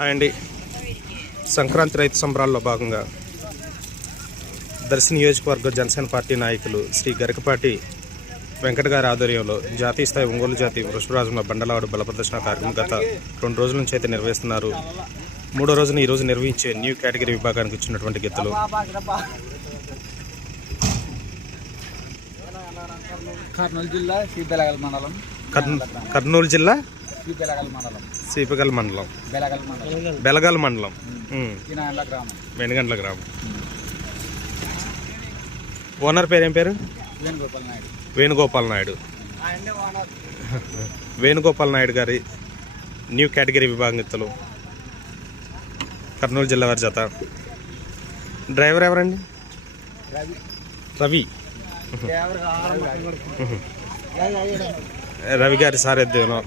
Hi అండి. సంక్రాంతి రైతు సంబరాల్లో భాగంగా దర్శి నియోజకవర్గ జనసేన పార్టీ నాయకులు శ్రీ గరికపాటి వెంకట గారి ఆధ్వర్యంలో జాతీయ స్థాయి ఒంగోలు జాతి వృషభరాజుల బండలాడు బల ప్రదర్శన కార్యక్రమం గత 2 రోజుల నుంచి అయితే నిర్వహిస్తున్నారు. 3వ రోజున ఈరోజు నిర్వహించే న్యూ కేటగిరీ విభాగానికి వచ్చినటువంటి గెత్తులు కర్నూలు జిల్లా సిపిగల్ మండలం బెలగల్ మండలం వెనుగండ్ల గ్రామం. ఓనర్ పేరు ఏం పేరు? వేణుగోపాల్ నాయుడు. వేణుగోపాల్ నాయుడు గారి న్యూ కేటగిరీ విభాగం ఎత్తులు కర్నూలు జిల్లా వారి జత. డ్రైవర్ ఎవరండి? రవి. రవి గారి సారథ్యంలో